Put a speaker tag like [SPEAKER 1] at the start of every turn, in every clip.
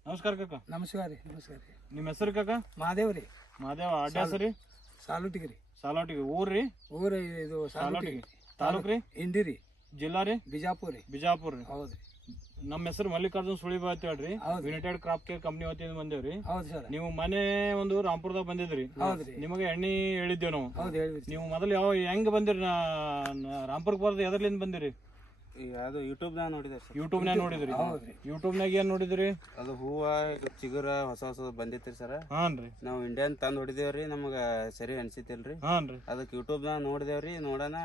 [SPEAKER 1] ನಮಸ್ಕಾರ ಕಾಕ.
[SPEAKER 2] ನಮಸ್ಕಾರ ರೀ. ನಮಸ್ಕಾರ ರೀ.
[SPEAKER 1] ನಿಮ್ಮ ಹೆಸರು ಕಾಕ?
[SPEAKER 2] ಮಹಾದೇವ್ ರೀ.
[SPEAKER 1] ಮಹಾದೇವ. ಅಡ್ಡ ಹೆಸರು ರೀ?
[SPEAKER 2] ಸಾಲುಟಿಗೆ ರೀ.
[SPEAKER 1] ಸಾಲೋಟಿಗೆ. ಊರು ರೀ?
[SPEAKER 2] ಊರು ಇದು
[SPEAKER 1] ಸಾಲೋಟಿಗೆ. ತಾಲೂಕು ರೀ?
[SPEAKER 2] ಇಂಡಿ ರೀ.
[SPEAKER 1] ಜಿಲ್ಲಾ ರೀ?
[SPEAKER 2] ಬಿಜಾಪುರ ರೀ.
[SPEAKER 1] ಬಿಜಾಪುರ ರೀ.
[SPEAKER 2] ಹೌದು ರೀ.
[SPEAKER 1] ನಮ್ಮ ಹೆಸರು ಮಲ್ಲಿಕಾರ್ಜುನ್ ಸುಳಿಬಾ ಅಂತ ಹೇಳ್ರಿ. ಯುನೈಟೆಡ್ ಕ್ರಾಪ್ ಕೇರ್ ಕಂಪ್ನಿ ವತಿಯಿಂದ ಬಂದೇವ್ರಿ.
[SPEAKER 2] ಹೌದು ಸರ್.
[SPEAKER 1] ನೀವು ಮನೆ ಒಂದು ರಾಂಪುರದಾಗ ಬಂದಿದ್ರಿ.
[SPEAKER 2] ಹೌದ್ರಿ.
[SPEAKER 1] ನಿಮಗೆ ಎಣ್ಣೆ ಹೇಳಿದ್ದೇವೆ ನಾವು.
[SPEAKER 2] ಹೌದು ಹೇಳಿದ್ರಿ.
[SPEAKER 1] ನೀವು ಮೊದಲು ಯಾವ ಹೆಂಗ್ ಬಂದಿರಿ? ರಾಂಪುರಕ್ಕೆ ಬರೋದು ಎದರ್ಲಿಂದ ಬಂದಿರಿ?
[SPEAKER 3] ಅದು ಯೂಟ್ಯೂಬ್ನಾಗ ನೋಡಿದೆ ಸರ್.
[SPEAKER 1] ಯೂಟ್ಯೂಬ್ನಾಗ ನೋಡಿದ್ರಿ?
[SPEAKER 2] ಹೌದ್ರಿ.
[SPEAKER 1] ಯೂಟ್ಯೂಬ್ನಾಗ ಏನ್ ನೋಡಿದ್ರಿ?
[SPEAKER 3] ಅದು ಹೂವ ಚಿಗುರ ಹೊಸ ಹೊಸ ಬಂದಿತ್ರಿ ಸರ್.
[SPEAKER 1] ಹಾನ್ರಿ.
[SPEAKER 3] ನಾವು ಇಂಡಿಯನ್ ತಂದು ಹೊಡಿದೇವ್ರಿ, ನಮಗೆ ಸರಿ ಅನ್ಸಿತಿಲ್ರಿ.
[SPEAKER 1] ಹಾನ್ರಿ.
[SPEAKER 3] ಅದಕ್ಕೆ ಯೂಟ್ಯೂಬ್ನಾಗ ನೋಡಿದೇವ್ರಿ. ನೋಡೋಣ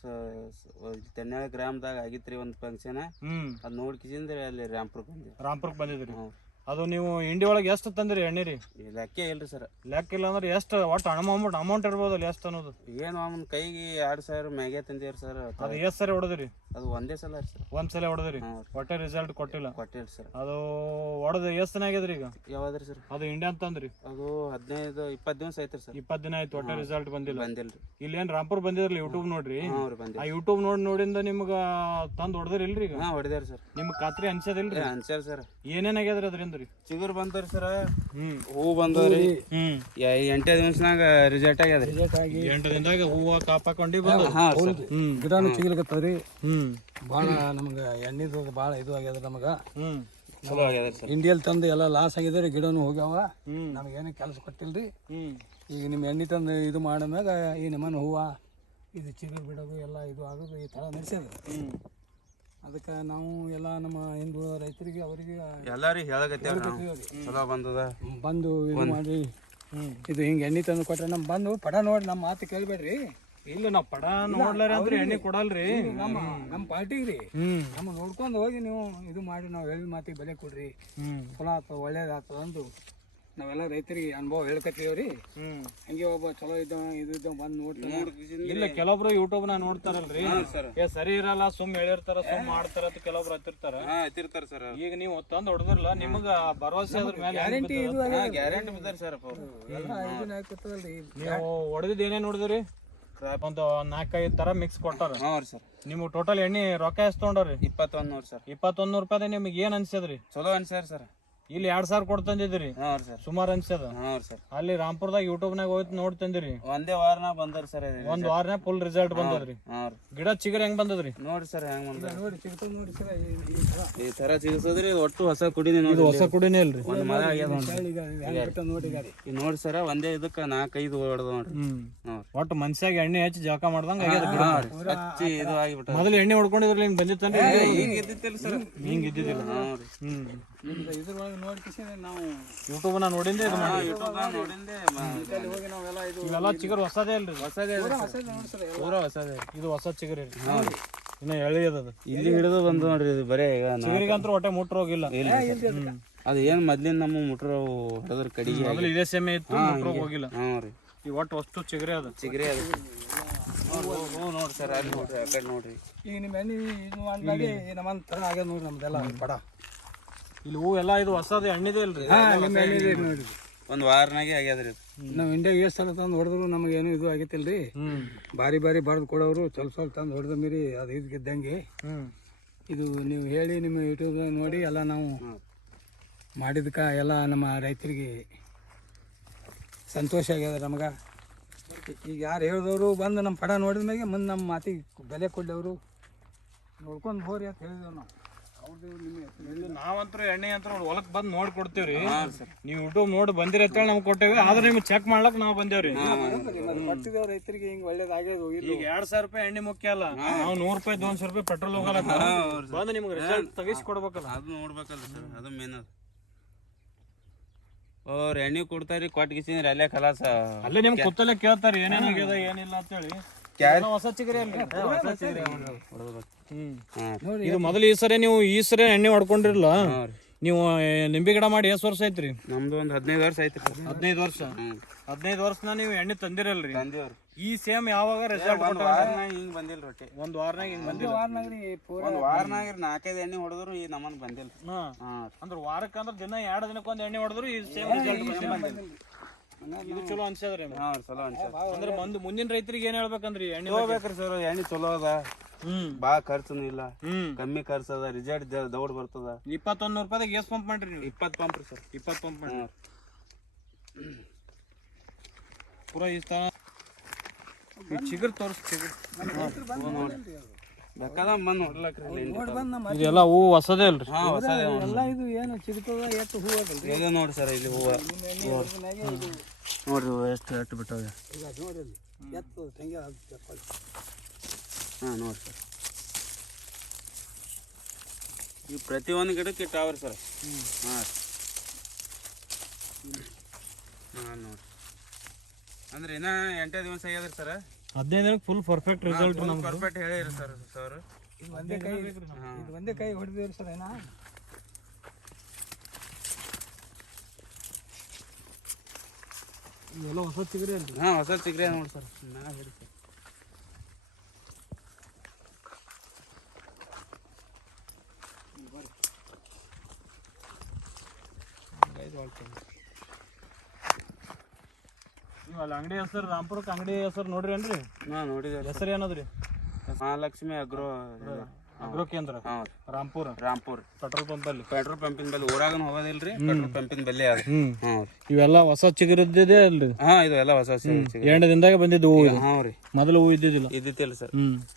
[SPEAKER 3] 10 ಗ್ರಾಮ್ದಾಗ ಆಗಿತ್ರಿ ಒಂದು ಫಂಕ್ಷನ್. ಅದು ನೋಡ್ಕಿಸಿಂದ್ರಿ ಅಲ್ಲಿ ರಾಂಪುರಕ್ಕೆ ಬಂದಿವಿ.
[SPEAKER 1] ರಾಂಪುರಕ್ಕೆ ಬಂದಿದ್ರಿ. ಅದು ನೀವು ಇಂಡಿ ಒಳಗೆ ಎಷ್ಟು ತಂದಿರಿ ಎಣ್ಣೆ ರೀ?
[SPEAKER 3] ಲೆಕ್ಕ ಇಲ್ರಿ ಸರ್.
[SPEAKER 1] ಲೆಕ್ಕ ಇಲ್ಲ ಅಂದ್ರೆ ಎಷ್ಟು ಒಟ್ಟು ಅಮೌಂಟ್ ಇರ್ಬೋದಲ್ಲ ಎಷ್ಟು ಅನ್ನೋದು?
[SPEAKER 3] ಏನು ಅವನ ಕೈಗೆ 2,000 ಮ್ಯಾಗೆ ತಂದಿವ್ರಿ ಸರ್.
[SPEAKER 1] ಅದು ಎಷ್ಟು ಸರಿ ಹೊಡೆದ್ರಿ?
[SPEAKER 3] ಅದು ಒಂದೇ ಸಲ ರೀ ಸರ್.
[SPEAKER 1] ಒಂದ್ಸಲ ಹೊಡೆದ್ರಿ? ಒಟ್ಟೆ ರಿಸಲ್ಟ್ ಕೊಟ್ಟಿಲ್ಲ?
[SPEAKER 3] ಕೊಟ್ಟಿಲ್ಲ ಸರ್.
[SPEAKER 1] ಅದು ಹೊಡೆದು ಎಷ್ಟು ದಿನ ಆಗ್ಯದ್ರಿ ಈಗ?
[SPEAKER 3] ಯಾವ್ದ್ರಿ ಸರ್?
[SPEAKER 1] ಅದು ಇಂಡಿಯಾ ಅಂತಂದ್ರಿ?
[SPEAKER 3] ಅದು 15-20 ದಿವಸ ಐತ್ರಿ ಸರ್.
[SPEAKER 1] 20 ದಿನ ಆಯ್ತು, ಒಟ್ಟೆ ರಿಸಲ್ಟ್ ಬಂದಿಲ್ಲ?
[SPEAKER 3] ಬಂದಿಲ್ರಿ.
[SPEAKER 1] ಇಲ್ಲಿ ಏನ್ ರಾಂಪುರ್ ಬಂದಿದ್ರಲ್ಲ ಯೂಟ್ಯೂಬ್ ನೋಡ್ರಿ?
[SPEAKER 3] ಬಂದಿಲ್ಲ.
[SPEAKER 1] ಆ ಯೂಟ್ಯೂಬ್ ನೋಡಿಂದ ನಿಮ್ಗ ತಂದ್ ಹೊಡೆದ್ರಿ ಇಲ್ರಿ ಈಗ?
[SPEAKER 3] ಹೊಡೆದೇವ್ರಿ ಸರ್.
[SPEAKER 1] ನಿಮ್ಗೆ ಖಾತ್ರಿ ಅನ್ಸದಿಲ್ರಿ?
[SPEAKER 3] Answer sir.
[SPEAKER 1] ಏನೇನ್ ಆಗ್ಯದ್ರಿ ಅದರಿಂದ ರೀ?
[SPEAKER 3] ಚಿಗುರು ಬಂದ್ರಿ ಸರ್, ಹೂ ಬಂದವ್ರಿ. 8 ದಿವಸನಾಗ ರಿಸಲ್ಟ್ ಆಗ್ಯದ್ರಿ.
[SPEAKER 1] 8 ದಿನದಾಗ ಹೂವ ಕಾಪಾಕೊಂಡಿ ಬಂದ.
[SPEAKER 2] ಗಿಡನು ಚಿಗಿಲಕತ್ತವ್ರಿ. ಭಾಳ ನಮ್ಗೆ ಎಣ್ಣೆದು ಭಾಳ ಇದು ಆಗ್ಯದ ನಮಗ.
[SPEAKER 3] ಚಲೋ ಆಗ್ಯದ ಸರ್.
[SPEAKER 2] ಇಂಡಿಯಲ್ಲಿ ತಂದು ಎಲ್ಲ ಲಾಸ್ ಆಗಿದ್ರಿ. ಗಿಡನು ಹೋಗ್ಯಾವ. ನಮಗೇನು ಕೆಲಸ ಕೊಟ್ಟಿಲ್ರಿ. ಈಗ ನಿಮ್ಮ ಎಣ್ಣೆ ತಂದು ಇದು ಮಾಡಿದ್ಮ್ಯಾಗ ಈ ನಮ್ಮನ ಹೂವ ಇದು ಚಿಗುರು ಬಿಡೋದು ಎಲ್ಲ ಇದು ಆಗೋದು ಈ ಥರ ನಡೆಸ್ಯದ. ಅದಕ್ಕೆ ನಾವು ಎಲ್ಲ ನಮ್ಮ ಹಿಂದೂ ರೈತರಿಗೆ ಅವರಿಗೆ
[SPEAKER 3] ಎಲ್ಲಾರಿಗೆ ಹೇಳಕತ್ತೇವ್ರಿ ಚಲೋ ಬಂದದ
[SPEAKER 2] ಬಂದು ಇದು ಮಾಡಿ ಇದು ಹಿಂಗೆ ಎಣ್ಣೆ ತಂದು ಕೊಟ್ರೆ ನಮ್ಮ ಬಂದು ಪಡ ನೋಡಿ ನಮ್ಮ ಮಾತು ಕೇಳ್ಬೇಡ್ರಿ.
[SPEAKER 1] ಇಲ್ಲ ನಾವ್ ಪಡ ನೋಡ್ಲಾರ ಅಂದ್ರೆ ಎಣ್ಣೆ ಕೊಡಲ್ರಿ.
[SPEAKER 2] ನಮ್ಮ ಪಾರ್ಟಿಗೆ ರೀ ನಮಗೆ ನೋಡ್ಕೊಂಡು ಹೋಗಿ ನೀವು ಇದು ಮಾಡಿ ನಾವು ಹೇಳಿದ ಮಾತಿಗೆ ಬೆಲೆ ಕೊಡ್ರಿ, ಚಲೋ ಆಗ್ತದ ಒಳ್ಳೇದಾಗ್ತದ ಅಂದು ನಾವೆಲ್ಲ ರೈತರಿಗೆ ಅನುಭವ ಹೇಳ್ಕತ್ತೀವ್ರಿ. ಹಂಗೆ ಒಬ್ಬ ಚಲೋ ಇದ್ದ ಬಂದು ನೋಡ್ತಾನೆ.
[SPEAKER 1] ಇಲ್ಲ ಕೆಲವೊಬ್ರು ಯೂಟ್ಯೂಬ್ ನ ನೋಡ್ತಾರಲ್ರಿ, ಸರಿ ಇರಲ್ಲ ಸುಮ್ ಹೇಳಿರ್ತಾರ, ಸುಮ್ ಮಾಡ್ತಾರ ಅಂತ ಕೆಲವೊಬ್ರು ಹತ್ತಿರ್ತಾರ.
[SPEAKER 3] ಸರ್.
[SPEAKER 1] ಈಗ ನೀವು ತಂದ್ ಹೊಡೆದ್ರಲ್ಲ, ನಿಮಗ ಭರವಸೆ ಅದ್ರ ಮೇಲೆ
[SPEAKER 2] ಗ್ಯಾರಂಟಿ ಇದು
[SPEAKER 3] ಗ್ಯಾರಂಟಿ ಬಿದ್ದಾರ ಸರ್.
[SPEAKER 1] ನೀವು ಹೊಡೆದಿದ್ ಏನೇನ್ ನೋಡಿದ್ರಿ? ಒಂದು 4-5 ತರ ಮಿಕ್ಸ್ ಕೊಟ್ಟಾರ. ನಿಮ್ಗೆ ಟೋಟಲ್ ಎಣ್ಣೆ ರೊಕ್ಕ ಎಷ್ಟು ತೊಗೊಂಡ್ರಿ?
[SPEAKER 3] 2100 ಸರ್.
[SPEAKER 1] 2100 ರೂಪಾಯಿ. ನಿಮ್ಗೆ ಏನ್ ಅನ್ಸದ್ರಿ?
[SPEAKER 3] ಚಲೋ ಅನ್ಸ್ಯಾರ ಸರ್.
[SPEAKER 1] ಇಲ್ಲಿ 2000 ಕೊಡ್ ತಂದಿದ್ರಿ, ಸುಮಾರು ಅನ್ಸದ. ಅಲ್ಲಿ ರಾಂಪುರದಾಗ ಯೂಟ್ಯೂಬ್ ನಾಗ ಹೋಯ್ತು ನೋಡಿ ತಂದಿರಿ.
[SPEAKER 3] ಒಂದೇ ವಾರನಾಗ ಬಂದರಿ ಸರ್.
[SPEAKER 1] ಒಂದ್ ವಾರನಾಗ ಫುಲ್ ರಿಸಲ್ಟ್ ಬಂದದ್ರಿ. ಗಿಡ ಚಿಗರ್ ಹೆಂಗ್ ಬಂದದ್ರಿ
[SPEAKER 3] ನೋಡಿ ಸರ್, ಹೆಂಗ್ ಬಂದ ನೋಡಿ ಸರ್. ಈ ತರ ಚಿಗಿಸೋದ್ರಿ. ಒಟ್ಟು ಹೊಸ ಕುಡಿನೇ ನೋಡಿ.
[SPEAKER 1] ಹೊಸ ಕುಡಿನೇ ಇಲ್ರಿ,
[SPEAKER 3] ಒಂದ್ ಮರ ಆಗ್ಯದ ನೋಡಿ ಸರ್. ಒಂದೇ ಇದಕ್ಕ 4-5 ಹೊಡೆದ ನೋಡ್ರಿ.
[SPEAKER 1] ಒಟ್ಟು ಮನ್ಸಾಗ ಎಣ್ಣೆ ಹಚ್ಚಿ ಜಳಕ ಮಾಡ್ದಂಗ
[SPEAKER 3] ಹಚ್ಚಿ ಇದು ಆಗಿಬಿಟ್ಟ.
[SPEAKER 1] ಮೊದಲು ಎಣ್ಣೆ ಹೊಡ್ಕೊಂಡಿದ್ರಲ್ಲ, ಹಿಂಗ್ ಬಂದಿತ್ತಂದ್ರೆ
[SPEAKER 3] ಹಿಂಗ್ ಇದ್ದಿತ್ತಿಲ್ಲ ಸರ್.
[SPEAKER 1] ಹಿಂಗ್ ಇದ್ದಿದ್ದಿಲ್ಲ.
[SPEAKER 2] ಇದ್ರೊಳಗೆ ನೋಡ್ಕಿಸಿ ನಾವು
[SPEAKER 1] ಯೂಟ್ಯೂಬ್ ನ ನೋಡಿಂದೆ ಇದು ಮಾಡಿ.
[SPEAKER 3] ನೋಡಿಂದೆ
[SPEAKER 1] ಇವೆಲ್ಲ ಚಿಗರ್ ಹೊಸದೇ ಅಲ್ರಿ?
[SPEAKER 3] ಪೂರ ಹೊಸದೇ.
[SPEAKER 1] ಇದು ಹೊಸ ಚಿಗರ್ ಇಲ್ರಿ, ಇನ್ನ ಎಳಿ ಅದ.
[SPEAKER 3] ಇಲ್ಲಿ ಹಿಡಿದು ಬಂದು ನೋಡ್ರಿ. ಇದು ಬರೇ
[SPEAKER 1] ಚಿಗರಿಗಂತೂ ಹೊಟ್ಟೆ ಮುಟ್ರ ಹೋಗಿಲ್ಲ.
[SPEAKER 3] ಅದು ಏನ್ ಮೊದ್ಲಿನ ನಮ್ಮ ಮುಟ್ರ ಹೊಡೆದ್ರ ಕಡಿಗೆ
[SPEAKER 1] ಮೊದಲು ಇದೇ ಸೆಮೆ ಇತ್ತು, ಮುಟ್ರ ಹೋಗಿಲ್ಲ. ಈ ಒಟ್ಟು ಅಷ್ಟು ಚಿಗರಿ ಅದ.
[SPEAKER 3] ಚಿಗರಿ ಅದ ನೋಡ್ರಿ ಸರ್. ಅಲ್ಲಿ ನೋಡ್ರಿ, ಆ ಕಡೆ ನೋಡ್ರಿ.
[SPEAKER 2] ಈಗ ನಿಮ್ಮ ಎಣ್ಣೆ ಇದು ಅಂದಾಗೆ ನಮ್ಮ ತರ ಆಗ್ಯದ ನೋಡ್ರಿ ನಮ್ದೆಲ್ಲ ಪಡ.
[SPEAKER 1] ಇಲ್ಲಿ ಹೂ ಎಲ್ಲ ಇದು ಹೊಸದು ಎಣ್ಣಿದೆ ಇಲ್ರಿ?
[SPEAKER 2] ನೋಡ್ರಿ,
[SPEAKER 3] ಒಂದ್ ವಾರನಾಗೆ ಆಗ್ಯದ್ರಿ.
[SPEAKER 2] ನಾವು ಇಂಡಿಯಾಗ ಎಷ್ಟು ಸಲ ತಂದು ಹೊಡೆದ್ರು ನಮಗೇನು ಇದು ಆಗೈತಿಲ್ರಿ. ಬಾರಿ ಬಡ್ದು ಕೊಡೋರು ಸ್ವಲ್ಪ ತಂದು ಹೊಡೆದ ಮೀರಿ ಅದು ಇದ್ದಂಗೆ. ಇದು ನೀವು ಹೇಳಿ ನಿಮ್ಮ ಯೂಟ್ಯೂಬ್ ನೋಡಿ ಎಲ್ಲ ನಾವು ಮಾಡಿದ್ಕ ಎಲ್ಲ ನಮ್ಮ ರೈತರಿಗೆ ಸಂತೋಷ ಆಗ್ಯದ ನಮ್ಗೆ. ಈಗ ಯಾರು ಹೇಳಿದವರು ಬಂದು ನಮ್ಮ ಪಡ ನೋಡಿದ ಮ್ಯಾಗೆ ಮುಂದೆ ನಮ್ಮ ಮಾತಿಗೆ ಬೆಲೆ ಕೊಡ್ಲವರು ನೋಡ್ಕೊಂಡು ಹೋರಿ ಅಂತ ಹೇಳಿದೆವು ನಾವು.
[SPEAKER 1] ನಾವಂತೂ ಎಣ್ಣೆ ಅಂತ ಹೊಲಕ್ ಬಂದ್ ನೋಡಿ ಕೊಡ್ತೇವ್ರಿ. ನೀವು ಯೂಟ್ಯೂಬ್ ನೋಡಿ ಬಂದಿರಿ ಅಂತ ಹೇಳಿ ನಮ್ಗೆ ಕೊಟ್ಟೇವಿ. ಆದ್ರೆ ನಿಮ್ಗೆ ಚೆಕ್ ಮಾಡ್ಲಕ್ ನಾವು ಬಂದೇವ್ರಿ.
[SPEAKER 2] ಕೊಟ್ಟಿದ್ದೇವೆ ರೈತರಿಗೆ ಹಿಂಗ್ ಒಳ್ಳೇದಾಗ್ಯದ.
[SPEAKER 1] ಈಗ 2000 ರೂಪಾಯಿ ಎಣ್ಣೆ ಮುಖ್ಯ ಅಲ್ಲ, ನಾವು 100 ರೂಪಾಯಿ 200 ರೂಪಾಯಿ ಪೆಟ್ರೋಲ್ ಹೋಗಲ್ಲ. ಬಂದು ನಿಮ್ಗೆ ರಿಸಲ್ಟ್ ತೆಗಿಸಿ ಕೊಡ್ಬೇಕಲ್ಲ,
[SPEAKER 3] ಅದು ನೋಡ್ಬೇಕಲ್ಲ ಸರ್. ಅದು ಮೇನ್ ಅದು. ಅವ್ರ ಎಣ್ಣೆ ಕೊಡ್ತಾರಿ, ಕೊಟ್ಟಿಸಿದ್ರೆ ಅಲ್ಲೇ ಕಲಾಸ.
[SPEAKER 1] ಅಲ್ಲೇ ನಿಮ್ಗೆ ಕೂತಲ್ಲೇ ಕೇಳ್ತಾರ ಏನೇನಾಗ್ಯದ ಏನಿಲ್ಲ ಅಂತ ಹೇಳಿ. ಹೊಸ ಚಿಗರಿ ಅಲ್ರಿ? ಇದು ಮೊದಲು ಈ ಸರಿ ಎಣ್ಣೆ ಹೊಡ್ಕೊಂಡಿರಲ್ಲ ನೀವು. ನಿಂಬೆ ಗಿಡ ಮಾಡಿ ಎಷ್ಟು ವರ್ಷ ಐತ್ರಿ?
[SPEAKER 3] ನಮ್ದು ಒಂದು 15 ವರ್ಷ ಐತ್ರಿ.
[SPEAKER 1] 15 ವರ್ಷ. 15 ವರ್ಷನ ನೀವು ಎಣ್ಣೆ ತಂದಿರಲ್ರಿ? ಈ ಸೇಮ್ ಯಾವಾಗ ರಿಸಲ್ಟ್
[SPEAKER 3] ಹಿಂಗ್ ಬಂದಿಲ್ಲ ರೊಟ್ಟಿ.
[SPEAKER 1] ಒಂದ್ ವಾರನಾಗ ಹಿಂಗ್ ಬಂದಿಲ್ಲ.
[SPEAKER 3] ಒಂದ್ ವಾರನಾಗ 4-5 ಎಣ್ಣೆ ಹೊಡೆದ್ರು ಈ ನಮ್ಮನ್ ಬಂದಿಲ್ಲ.
[SPEAKER 1] ಅಂದ್ರೆ ವಾರಕ್ಕಂದ್ರ ದಿನ 2 ದಿನಕ್ಕೊಂದ್ ಎಣ್ಣೆ ಹೊಡೆದ್ರು ಈ ಸೇಮ್ ರಿಸಲ್ಟ್ ಬಂದಿಲ್ಲ. ಇದು ಚಲೋ ಅನ್ಸದ್ರಿ.
[SPEAKER 3] ಚಲೋ ಅನ್ಸ.
[SPEAKER 1] ಅಂದ್ರೆ ಮುಂದಿನ ರೈತರಿಗೆ ಏನ್ ಹೇಳ್ಬೇಕಂದ್ರಿ? ಎಣ್ಣೆ
[SPEAKER 3] ಹೋಗ್ಬೇಕ್ರಿ ಸರ್. ಎಣ್ಣೆ ಚಲೋ ಅದ. ಬಾ ಖರ್ಚುನು ಇಲ್ಲ, ಕಮ್ಮಿ ಖರ್ಚು ಅದ, ರಿಸಲ್ಟ್ ದೌಡ್ ಬರ್ತದ.
[SPEAKER 1] 2100 ರೂಪಾಯಿದಾಗ ಎಷ್ಟು ಪಂಪ್ ಮಾಡ್ರಿ ನೀವು?
[SPEAKER 3] 20 ಪಂಪ್ ರೀ ಸರ್.
[SPEAKER 1] 20 ಪಂಪ್ ಮಾಡಿ ಪೂರಾ ಈ ತರ ಈ ಚಿಗುರು ತೋರಿಸ್ ಚಿಗುರು
[SPEAKER 3] ಬೇಕಾದ ಬಂದು ನೋಡ್ಲಕ್ರಿ.
[SPEAKER 1] ಇದೆಲ್ಲ ಹೂ ಹೊಸದೇ ಅಲ್ರಿ?
[SPEAKER 2] ಎಲ್ಲ ಇದು ಏನು ಸಿಗ್ತದ ಎಷ್ಟು ಹೂ ಅದಲ್ರಿ
[SPEAKER 3] ಇದು ನೋಡಿ ಸರ್, ಇಲ್ಲಿ ಹೂವ ನೋಡ್ರಿ ಎಷ್ಟು ಬಿಟ್ಟವ.
[SPEAKER 2] ಈಗ ನೋಡ್ರಿ ಎತ್ತು ತೆಂಗಿ
[SPEAKER 3] ಹಾಂ ನೋಡಿ ಸರ್, ಈ ಪ್ರತಿಯೊಂದು ಗಿಡಕ್ಕೆ ಇಟ್ಟಾವ್ರಿ ಸರ್. ಹಾಂ ಹಾಂ ನೋಡಿ, ಅಂದ್ರೆ ಇನ್ನ 8 ದಿವಸ ಆಗ್ಯದ್ರಿ ಸರ್.
[SPEAKER 1] 15 ದಿನಕ್ಕೆ ಫುಲ್ ಪರ್ಫೆಕ್ಟ್ ರಿಸಲ್ಟ್ ನಮ್ಗೆ
[SPEAKER 3] ಪರ್ಫೆಕ್ಟ್ ಹೇಳಿರಿ ಸರ್. ಸರ್
[SPEAKER 2] ಇದು ಒಂದೇ ಕೈ ಹೊಡೆದಿವ್ರಿ ಸರ್. ಏನ ಇವೆಲ್ಲ ಹೊಸ ಚಿಗುರಿ ಅಲ್ರಿ?
[SPEAKER 3] ಹಾಂ ಹೊಸ ಚಿಗ್ರೆ ನೋಡಿ ಸರ್. ನಾ ಹೇಳಿ ಸರ್,
[SPEAKER 1] ನೀವು ಅಲ್ಲಿ ಅಂಗಡಿ ಹೆಸರು ರಾಂಪುರಕ್ಕೆ ಅಂಗಡಿ ಹೆಸರು ನೋಡ್ರಿ ಏನ್ರಿ?
[SPEAKER 3] ಹಾಂ ನೋಡಿದೆ.
[SPEAKER 1] ಹೆಸರು ಏನದ್ರಿ?
[SPEAKER 3] ಮಹಾಲಕ್ಷ್ಮಿ
[SPEAKER 1] ಅಗ್ರೋ ಕೇಂದ್ರ
[SPEAKER 3] ಹಾಂ
[SPEAKER 1] ರಾಂಪುರ ಪೆಟ್ರೋಲ್ ಪಂಪ್ ಅಲ್ಲಿ.
[SPEAKER 3] ಪೆಟ್ರೋಲ್ ಪಂಪಿನ ಬೆಲೆ ಊರಾಗನ ಹೋಗೋದಿಲ್ರಿ, ಪೆಟ್ರೋಲ್ ಪಂಪಿನ ಬೆಲೆ ಅದ. ಹಾಂ
[SPEAKER 1] ಇವೆಲ್ಲ ಹೊಸ ಚಿಗುರಿದ್ದಿದೆ ಅಲ್ರಿ?
[SPEAKER 3] ಹಾಂ ಇದು ಎಲ್ಲ ಹೊಸ
[SPEAKER 1] ಎಂಟು ದಿನದಾಗ ಬಂದಿದ್ದು ಹೂ.
[SPEAKER 3] ಹಾಂ ರೀ,
[SPEAKER 1] ಮೊದಲು ಹೂ ಇದ್ದಿದ್ದಿಲ್ಲ.
[SPEAKER 3] ಇದ್ದಿತ್ತಿಲ್ಲ ಸರ್.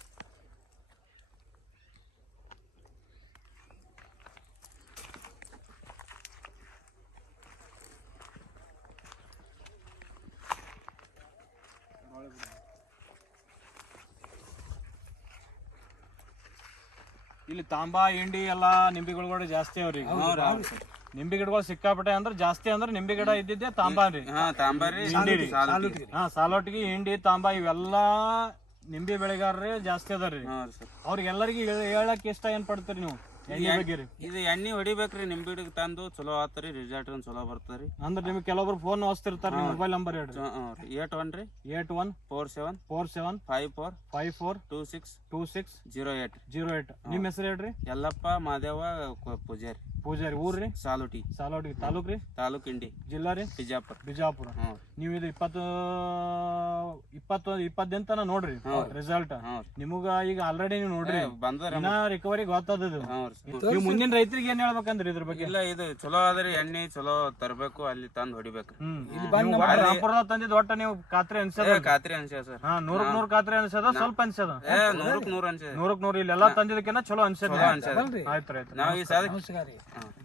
[SPEAKER 1] ಇಲ್ಲಿ ತಾಂಬಾ ಇಂಡಿ ಎಲ್ಲಾ ನಿಂಬೆ ಗಿಡಗಳು ಜಾಸ್ತಿ ಅವ್ರಿ. ನಿಂಬೆ ಗಿಡಗಳು ಸಿಕ್ಕಾಪಟ್ಟೆ ಅಂದ್ರೆ ಜಾಸ್ತಿ ಅಂದ್ರೆ ನಿಂಬೆ ಗಿಡ ಇದ್ದಿದ್ದೆ ತಾಂಬಾ ರೀ.
[SPEAKER 3] ತಾಂಬಾರಿ
[SPEAKER 1] ಸಾಲೋಟಿಗೆ ಇಂಡಿ ತಾಂಬಾ ಇವೆಲ್ಲಾ ನಿಂಬೆ ಬೆಳೆಗಾರರೇ ಜಾಸ್ತಿ ಅದಾರ್ರಿ. ಅವ್ರಿಗೆಲ್ಲರಿಗೂ ಹೇಳಕ್ ಇಷ್ಟ ಏನ್ ಪಡ್ತೀರಿ ನೀವು ಎಣ್ಣೆ ಬಗ್ಗೆ ರೀ?
[SPEAKER 3] ಇದು ಎಣ್ಣೆ ಹೊಡಿಬೇಕ್ರಿ, ನಿಂಬೆ ಗಿಡಕ್ಕೆ ತಂದು ಚಲೋ ಆತರಿ, ರಿಸಲ್ಟ್ ಚಲೋ ಬರ್ತರಿ.
[SPEAKER 1] ಅಂದ್ರೆ ನಿಮ್ಗೆ ಕೆಲವೊಬ್ರು ಫೋನ್ ಹಚ್ತಿರ್ತಾರ, ಮೊಬೈಲ್ ನಂಬರ್ ಹೇಳ್ರಿ.
[SPEAKER 3] 81 ರೀ
[SPEAKER 1] 8147
[SPEAKER 3] 54
[SPEAKER 1] 26
[SPEAKER 3] 08
[SPEAKER 1] 08. ನಿಮ್ ಹೆಸರು ಹೇಳ್ರಿ?
[SPEAKER 3] ಯಲ್ಲಪ್ಪ ಮಾದೇವ ಪೂಜಾರಿ.
[SPEAKER 1] ಊರ್ರಿ?
[SPEAKER 3] ಸಾಲೋಟಿ
[SPEAKER 1] ತಾಲೂಕ್ ರೀ?
[SPEAKER 3] ತಾಲೂಕ್ ಇಂಡಿ,
[SPEAKER 1] ಜಿಲ್ಲಾ ರೀ? ಬಿಜಾಪುರ. ನೀವು ಇದು 20 ದಿನ ತನ ನೋಡ್ರಿ ರಿಸಲ್ಟ್. ನಿಮಗ ಈಗ ಆಲ್ರೆಡಿ ನೀವು ನೋಡ್ರಿ ರಿಕವರಿ ಗೊತ್ತದ. ನೀವು ಮುಂದಿನ ರೈತರಿಗೆ ಏನ್ ಹೇಳ್ಬೇಕಂದ್ರಿ ಇದ್ರ ಬಗ್ಗೆ?
[SPEAKER 3] ಇಲ್ಲ ಇದು ಚಲೋ ಆದ್ರಿ, ಎಣ್ಣೆ ಚಲೋ ತರಬೇಕು, ಅಲ್ಲಿ ತಂದು ಹೊಡಿಬೇಕ್ರಿ.
[SPEAKER 1] ರಾಂಪುರದಾಗ ತಂದಿದ್ ಒಟ್ಟ ನೀವು ಖಾತ್ರಿ ಅನ್ಸದ?
[SPEAKER 3] ಖಾತ್ರಿ ಅನ್ಸ್ಯಾದ ಸರ್.
[SPEAKER 1] 100ಕ್ಕೆ 100 ಖಾತ್ರಿ ಅನ್ಸದ? ಸ್ವಲ್ಪ ಅನ್ಸದ?
[SPEAKER 3] 100ಕ್ಕೆ 100 ಅನ್ಸ್ಯಾದ.
[SPEAKER 1] 100ಕ್ಕೆ 100 ಇಲ್ಲೆಲ್ಲಾ ತಂದಿದ್ದಕ್ಕಿಂತ ಚಲೋ ಅನ್ಸದ. ಆಯ್ತು.
[SPEAKER 3] ನಾವು ಈ ಸಾಲ